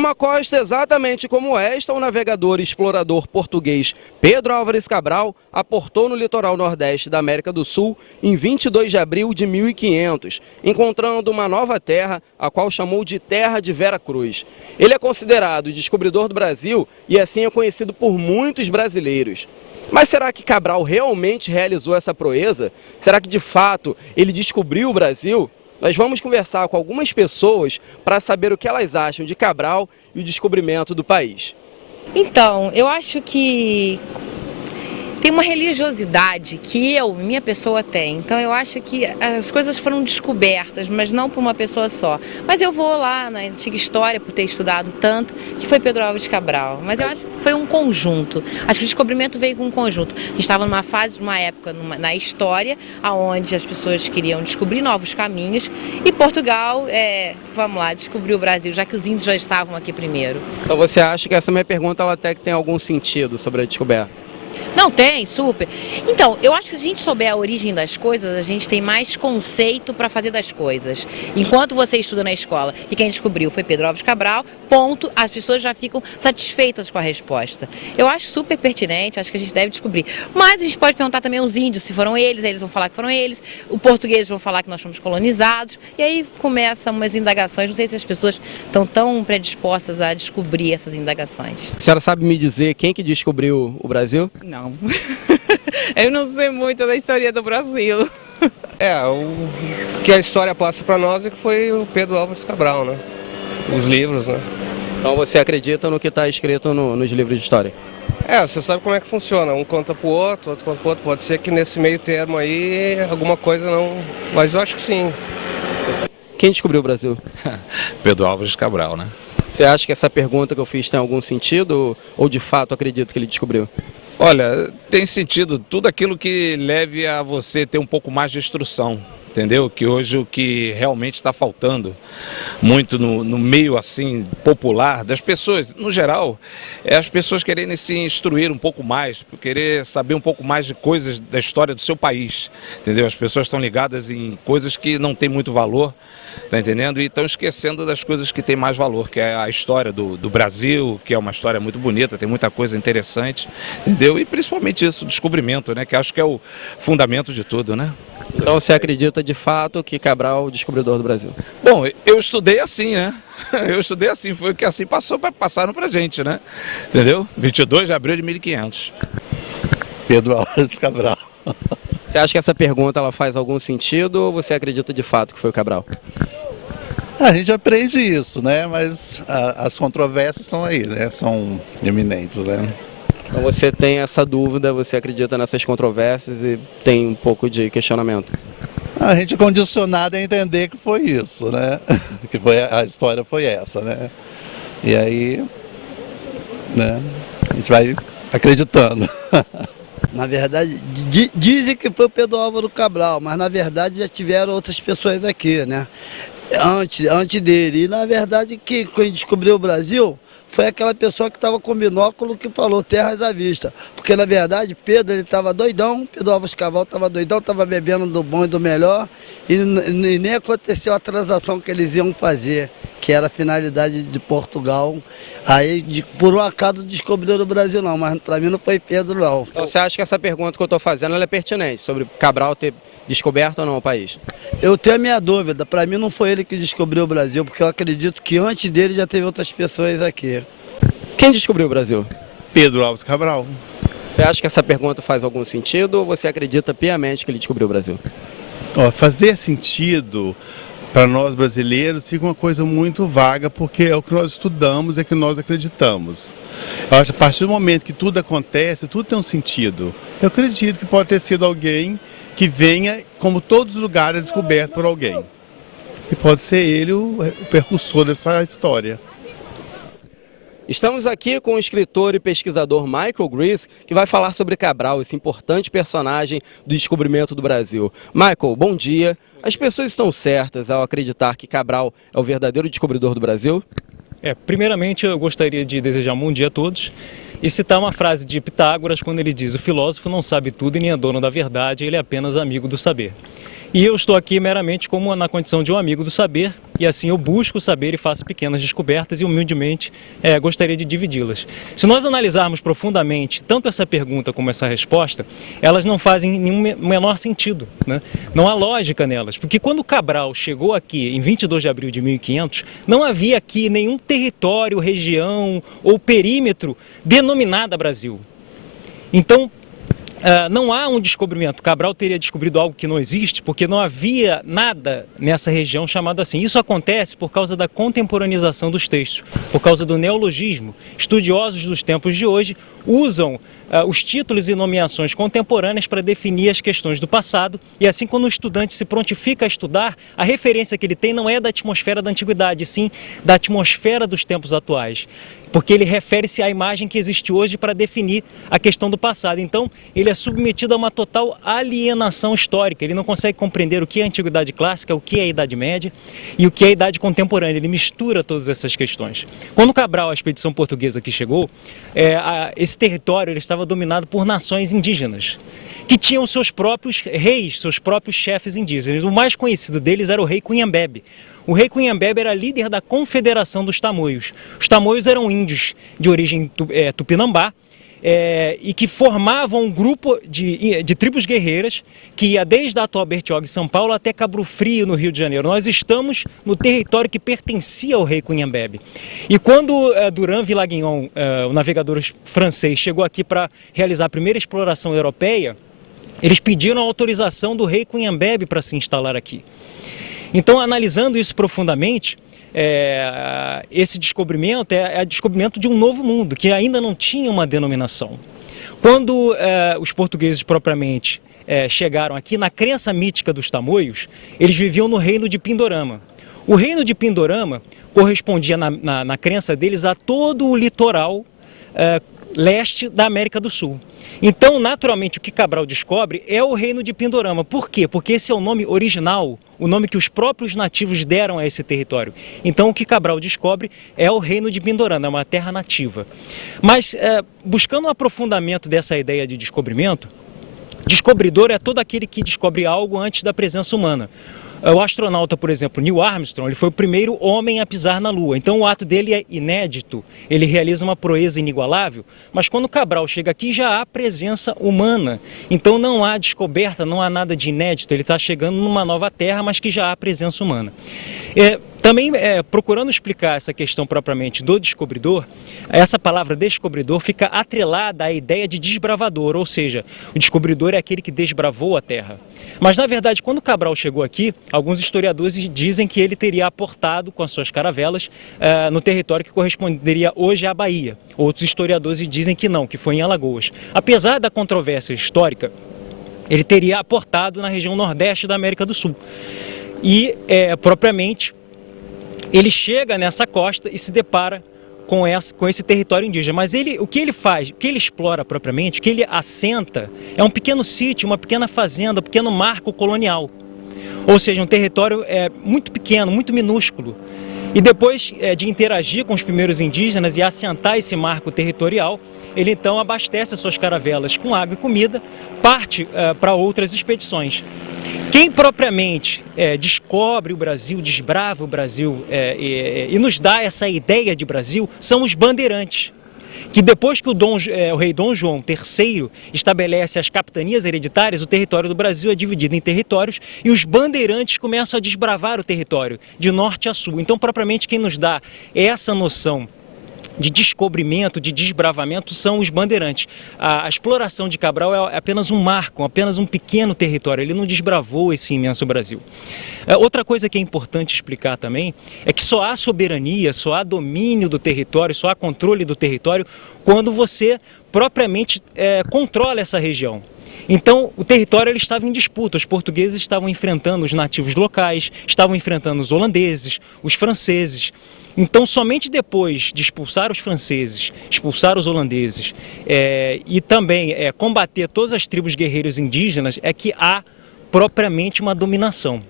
uma costa exatamente como esta, o navegador e explorador português Pedro Álvares Cabral aportou no litoral nordeste da América do Sul em 22 de abril de 1500, encontrando uma nova terra, a qual chamou de Terra de Vera Cruz. Ele é considerado o descobridor do Brasil e assim é conhecido por muitos brasileiros. Mas será que Cabral realmente realizou essa proeza? Será que de fato ele descobriu o Brasil? Nós vamos conversar com algumas pessoas para saber o que elas acham de Cabral e o descobrimento do país. Então, eu acho que tem uma religiosidade que minha pessoa tem. Então eu acho que as coisas foram descobertas, mas não por uma pessoa só. Mas eu vou lá na antiga história, por ter estudado tanto, que foi Pedro Álvares Cabral. Mas eu acho que foi um conjunto. Acho que o descobrimento veio com um conjunto. A gente estava numa fase, numa época, na história, onde as pessoas queriam descobrir novos caminhos. E Portugal, vamos lá, descobriu o Brasil, já que os índios já estavam aqui primeiro. Então você acha que essa minha pergunta ela até que tem algum sentido sobre a descoberta? Não tem, super. Então, eu acho que se a gente souber a origem das coisas, a gente tem mais conceito para fazer das coisas. Enquanto você estuda na escola e quem descobriu foi Pedro Álvares Cabral, ponto, as pessoas já ficam satisfeitas com a resposta. Eu acho super pertinente, acho que a gente deve descobrir. Mas a gente pode perguntar também aos índios se foram eles, aí eles vão falar que foram eles, os portugueses vão falar que nós fomos colonizados, e aí começam umas indagações. Não sei se as pessoas estão tão predispostas a descobrir essas indagações. A senhora sabe me dizer quem que descobriu o Brasil? Não, eu não sei muito da história do Brasil. O que a história passa para nós é que foi o Pedro Álvares Cabral, né? Os livros, né? Então você acredita no que está escrito nos livros de história? Você sabe como é que funciona, um conta pro outro conta pro outro. Pode ser que nesse meio termo aí alguma coisa não... Mas eu acho que sim. Quem descobriu o Brasil? Pedro Álvares Cabral, né? Você acha que essa pergunta que eu fiz tem algum sentido ou de fato acredito que ele descobriu? Olha, tem sentido tudo aquilo que leve a você ter um pouco mais de instrução, entendeu? Que hoje o que realmente está faltando muito no meio assim popular das pessoas, no geral, é as pessoas quererem se instruir um pouco mais, querer saber um pouco mais de coisas da história do seu país, entendeu? As pessoas estão ligadas em coisas que não têm muito valor, tá entendendo? E estão esquecendo das coisas que têm mais valor, que é a história do Brasil, que é uma história muito bonita, tem muita coisa interessante, entendeu? E principalmente isso, o descobrimento, né? Que acho que é o fundamento de tudo, né? Então você acredita de fato que Cabral é o descobridor do Brasil? Bom, eu estudei assim, né? Eu estudei assim, foi o que assim passaram pra gente, né? Entendeu? 22 de abril de 1500. Pedro Álvares Cabral. Você acha que essa pergunta ela faz algum sentido ou você acredita de fato que foi o Cabral? A gente aprende isso, né? Mas as controvérsias estão aí, né? São eminentes, né? Então você tem essa dúvida, você acredita nessas controvérsias e tem um pouco de questionamento? A gente é condicionado a entender que foi isso, né? Que foi, a história foi essa, né? E aí, né? A gente vai acreditando. Na verdade, dizem que foi o Pedro Álvares Cabral, mas na verdade já tiveram outras pessoas aqui, né? Antes dele. E na verdade, quem descobriu o Brasil foi aquela pessoa que estava com binóculo que falou terras à vista. Porque na verdade, Pedro ele estava doidão, Pedro Álvares Cabral estava doidão, estava bebendo do bom e do melhor, e nem aconteceu a transação que eles iam fazer, que era a finalidade de Portugal. Aí, por um acaso, descobriram o Brasil não, mas para mim não foi Pedro não. Então você acha que essa pergunta que eu estou fazendo ela é pertinente, sobre Cabral ter descoberto ou não o país? Eu tenho a minha dúvida, para mim não foi ele que descobriu o Brasil, porque eu acredito que antes dele já teve outras pessoas aqui. Quem descobriu o Brasil? Pedro Álvares Cabral. Você acha que essa pergunta faz algum sentido ou você acredita piamente que ele descobriu o Brasil? Fazer sentido para nós brasileiros fica uma coisa muito vaga, porque é o que nós estudamos, é que nós acreditamos. Eu acho que a partir do momento que tudo acontece, tudo tem um sentido. Eu acredito que pode ter sido alguém que venha, como todos os lugares, descoberto por alguém. E pode ser ele o percursor dessa história. Estamos aqui com o escritor e pesquisador Michael Gries, que vai falar sobre Cabral, esse importante personagem do descobrimento do Brasil. Michael, bom dia. As pessoas estão certas ao acreditar que Cabral é o verdadeiro descobridor do Brasil? Primeiramente, eu gostaria de desejar um bom dia a todos e citar uma frase de Pitágoras quando ele diz: o filósofo não sabe tudo e nem é dono da verdade, ele é apenas amigo do saber. E eu estou aqui meramente como na condição de um amigo do saber, e assim eu busco o saber e faço pequenas descobertas e humildemente gostaria de dividi-las. Se nós analisarmos profundamente tanto essa pergunta como essa resposta, elas não fazem nenhum menor sentido, né? Não há lógica nelas, porque quando Cabral chegou aqui em 22 de abril de 1500, não havia aqui nenhum território, região ou perímetro denominada Brasil. Então, não há um descobrimento. Cabral teria descobrido algo que não existe, porque não havia nada nessa região chamado assim. Isso acontece por causa da contemporanização dos textos, por causa do neologismo. Estudiosos dos tempos de hoje usam os títulos e nomeações contemporâneas para definir as questões do passado, e assim, quando o estudante se prontifica a estudar, a referência que ele tem não é da atmosfera da antiguidade, sim da atmosfera dos tempos atuais, porque ele refere-se à imagem que existe hoje para definir a questão do passado. Então, ele é submetido a uma total alienação histórica. Ele não consegue compreender o que é a Antiguidade Clássica, o que é a Idade Média e o que é a Idade Contemporânea. Ele mistura todas essas questões. Quando Cabral, a expedição portuguesa que chegou, esse território ele estava dominado por nações indígenas, que tinham seus próprios reis, seus próprios chefes indígenas. O mais conhecido deles era o rei Cunhambebe. O rei Cunhambebe era líder da Confederação dos Tamoios. Os Tamoios eram índios de origem tupinambá e que formavam um grupo de tribos guerreiras que ia desde a atual Bertioga, em São Paulo, até Cabo Frio, no Rio de Janeiro. Nós estamos no território que pertencia ao rei Cunhambebe. E quando Durand Villagignon, o navegador francês, chegou aqui para realizar a primeira exploração europeia, eles pediram a autorização do rei Cunhambebe para se instalar aqui. Então, analisando isso profundamente, esse descobrimento é o descobrimento de um novo mundo, que ainda não tinha uma denominação. Quando os portugueses propriamente chegaram aqui, na crença mítica dos tamoios, eles viviam no reino de Pindorama. O reino de Pindorama correspondia, na crença deles, a todo o litoral leste da América do Sul. Então, naturalmente, o que Cabral descobre é o reino de Pindorama. Por quê? Porque esse é o nome original, o nome que os próprios nativos deram a esse território. Então, o que Cabral descobre é o reino de Pindorama, é uma terra nativa. Mas, buscando um aprofundamento dessa ideia de descobrimento, descobridor é todo aquele que descobre algo antes da presença humana. O astronauta, por exemplo, Neil Armstrong, ele foi o primeiro homem a pisar na Lua. Então o ato dele é inédito, ele realiza uma proeza inigualável, mas quando Cabral chega aqui já há presença humana. Então não há descoberta, não há nada de inédito, ele está chegando numa nova terra, mas que já há presença humana. Também, procurando explicar essa questão propriamente do descobridor, essa palavra descobridor fica atrelada à ideia de desbravador, ou seja, o descobridor é aquele que desbravou a terra. Mas, na verdade, quando Cabral chegou aqui, alguns historiadores dizem que ele teria aportado com as suas caravelas no território que corresponderia hoje à Bahia. Outros historiadores dizem que não, que foi em Alagoas. Apesar da controvérsia histórica, ele teria aportado na região nordeste da América do Sul. E, propriamente, ele chega nessa costa e se depara com esse território indígena. Mas o que ele faz, o que ele explora propriamente, o que ele assenta, é um pequeno sítio, uma pequena fazenda, um pequeno marco colonial. Ou seja, um território muito pequeno, muito minúsculo. E depois de interagir com os primeiros indígenas e assentar esse marco territorial, ele então abastece as suas caravelas com água e comida, parte para outras expedições. Quem propriamente descobre o Brasil, desbrava o Brasil e nos dá essa ideia de Brasil são os bandeirantes, que depois que o rei Dom João III estabelece as capitanias hereditárias, o território do Brasil é dividido em territórios e os bandeirantes começam a desbravar o território de norte a sul. Então, propriamente, quem nos dá essa noção de descobrimento, de desbravamento, são os bandeirantes. A exploração de Cabral é apenas um marco, apenas um pequeno território. Ele não desbravou esse imenso Brasil. Outra coisa que é importante explicar também é que só há soberania, só há domínio do território, só há controle do território quando você propriamente controla essa região. Então, o território ele estava em disputa, os portugueses estavam enfrentando os nativos locais, estavam enfrentando os holandeses, os franceses. Então, somente depois de expulsar os franceses, expulsar os holandeses e também combater todas as tribos guerreiros indígenas, é que há propriamente uma dominação.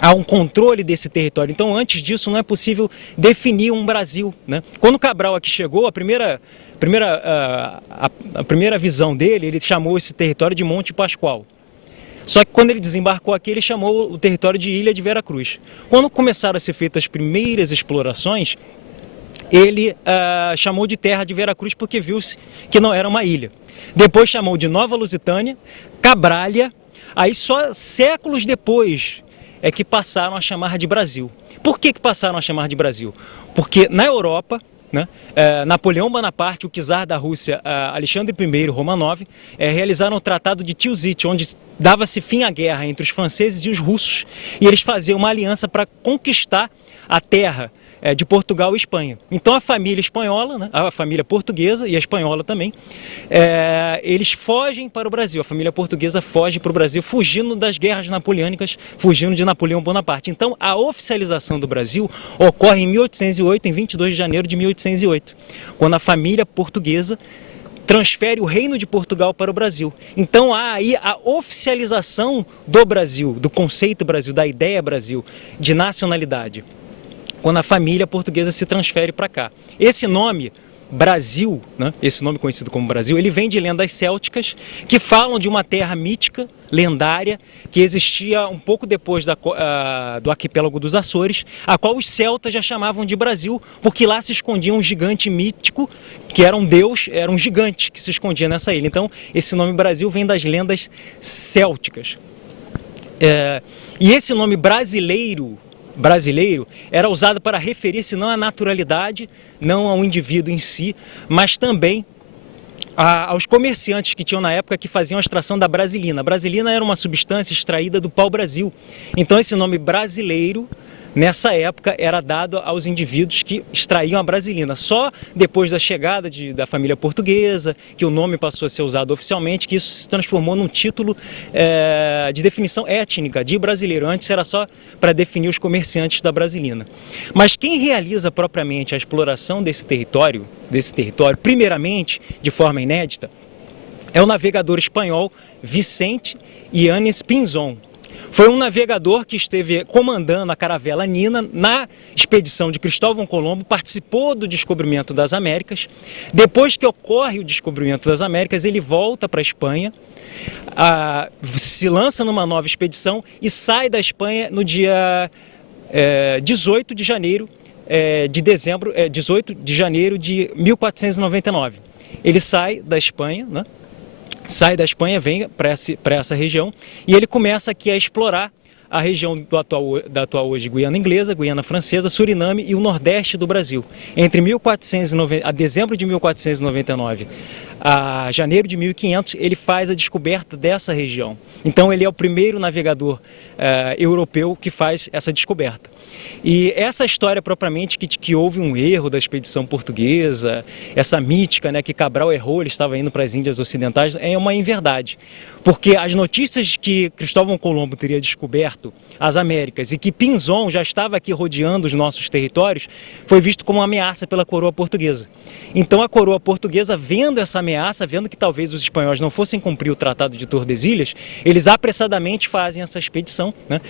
Há um controle desse território. Então, antes disso, não é possível definir um Brasil, né? Quando Cabral aqui chegou, a primeira visão dele, ele chamou esse território de Monte Pascoal. Só que quando ele desembarcou aqui, ele chamou o território de Ilha de Veracruz. Quando começaram a ser feitas as primeiras explorações, ele chamou de terra de Veracruz porque viu-se que não era uma ilha. Depois chamou de Nova Lusitânia, Cabralha, aí só séculos depois é que passaram a chamar de Brasil. Por que passaram a chamar de Brasil? Porque na Europa, né, Napoleão Bonaparte, o czar da Rússia, Alexandre I Romanov, realizaram o Tratado de Tilsit, onde dava-se fim à guerra entre os franceses e os russos, e eles faziam uma aliança para conquistar a terra de Portugal e Espanha. Então a família espanhola, né, a família portuguesa e a espanhola também, eles fogem para o Brasil. A família portuguesa foge para o Brasil, fugindo das guerras napoleônicas, fugindo de Napoleão Bonaparte. Então a oficialização do Brasil ocorre em 1808, em 22 de janeiro de 1808, quando a família portuguesa transfere o reino de Portugal para o Brasil. Então há aí a oficialização do Brasil, do conceito Brasil, da ideia Brasil, de nacionalidade, quando a família portuguesa se transfere para cá. Esse nome, Brasil, né, esse nome conhecido como Brasil, ele vem de lendas célticas que falam de uma terra mítica, lendária, que existia um pouco depois do arquipélago dos Açores, a qual os celtas já chamavam de Brasil, porque lá se escondia um gigante mítico, que era um deus, era um gigante que se escondia nessa ilha. Então, esse nome Brasil vem das lendas célticas. E esse nome brasileiro era usado para referir-se não à naturalidade, não ao indivíduo em si, mas também aos comerciantes que tinham na época que faziam a extração da brasilina. A brasilina era uma substância extraída do pau-brasil. Então esse nome brasileiro, nessa época, era dado aos indivíduos que extraíam a brasilina. Só depois da chegada da família portuguesa, que o nome passou a ser usado oficialmente, que isso se transformou num título de definição étnica de brasileiro. Antes era só para definir os comerciantes da brasilina. Mas quem realiza propriamente a exploração desse território, primeiramente, de forma inédita, é o navegador espanhol Vicente Yanes Pinzón. Foi um navegador que esteve comandando a caravela Nina na expedição de Cristóvão Colombo, participou do descobrimento das Américas. Depois que ocorre o descobrimento das Américas, ele volta para a Espanha, se lança numa nova expedição e sai da Espanha no dia 18 de janeiro de 1499. Ele sai da Espanha, né? Vem para essa região e ele começa aqui a explorar a região da atual hoje Guiana Inglesa, Guiana Francesa, Suriname e o Nordeste do Brasil. Entre dezembro de 1499 a janeiro de 1500, ele faz a descoberta dessa região. Então ele é o primeiro navegador europeu que faz essa descoberta. E essa história propriamente que houve um erro da expedição portuguesa, essa mítica, né, que Cabral errou, ele estava indo para as Índias Ocidentais, é uma inverdade. Porque as notícias que Cristóvão Colombo teria descoberto as Américas e que Pinzón já estava aqui rodeando os nossos territórios, foi visto como uma ameaça pela coroa portuguesa. Então a coroa portuguesa, vendo essa ameaça, vendo que talvez os espanhóis não fossem cumprir o Tratado de Tordesilhas, eles apressadamente fazem essa expedição, né?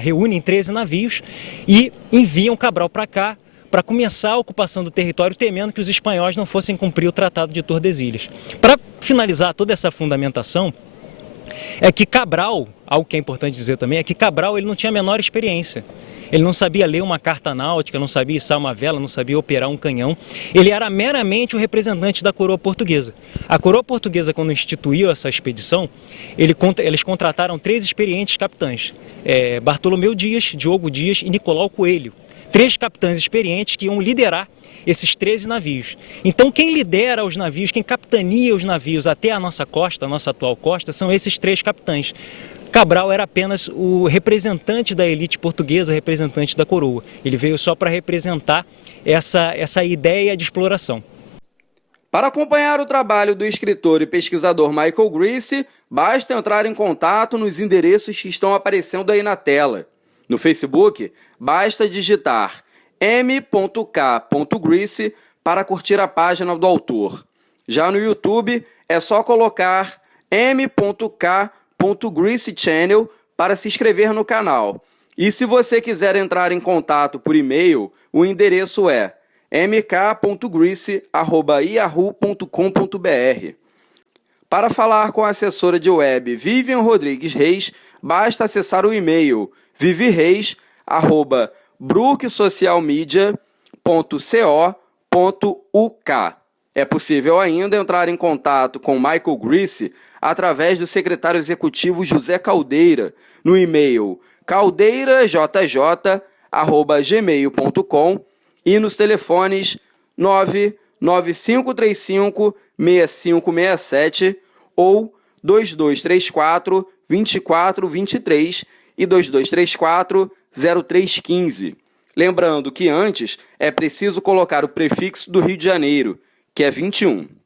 Reúnem 13 navios e enviam Cabral para cá, para começar a ocupação do território, temendo que os espanhóis não fossem cumprir o Tratado de Tordesilhas. Para finalizar toda essa fundamentação, é que Cabral, algo que é importante dizer também, é que Cabral ele não tinha a menor experiência. Ele não sabia ler uma carta náutica, não sabia içar uma vela, não sabia operar um canhão. Ele era meramente o representante da coroa portuguesa. A coroa portuguesa, quando instituiu essa expedição, eles contrataram 3 experientes capitães. Bartolomeu Dias, Diogo Dias e Nicolau Coelho. 3 capitães experientes que iam liderar esses 13 navios. Então quem lidera os navios, quem capitania os navios até a nossa costa, a nossa atual costa, são esses 3 capitães. Cabral era apenas o representante da elite portuguesa, representante da coroa. Ele veio só para representar essa ideia de exploração. Para acompanhar o trabalho do escritor e pesquisador Michael Greasy, basta entrar em contato nos endereços que estão aparecendo aí na tela. No Facebook, basta digitar m.k.greasy para curtir a página do autor. Já no YouTube, é só colocar m.k.greasy channel para se inscrever no canal. E se você quiser entrar em contato por e-mail, o endereço é mk.greasy@yahoo.com.br. Para falar com a assessora de web Vivian Rodrigues Reis, basta acessar o e-mail vivireis@brookssocialmedia.co.uk. É possível ainda entrar em contato com Michael Grease através do secretário executivo José Caldeira, no e-mail caldeirajj@gmail.com e nos telefones 99535-6567 ou 2234-2423 e 2234-0315. Lembrando que antes é preciso colocar o prefixo do Rio de Janeiro, que é 21.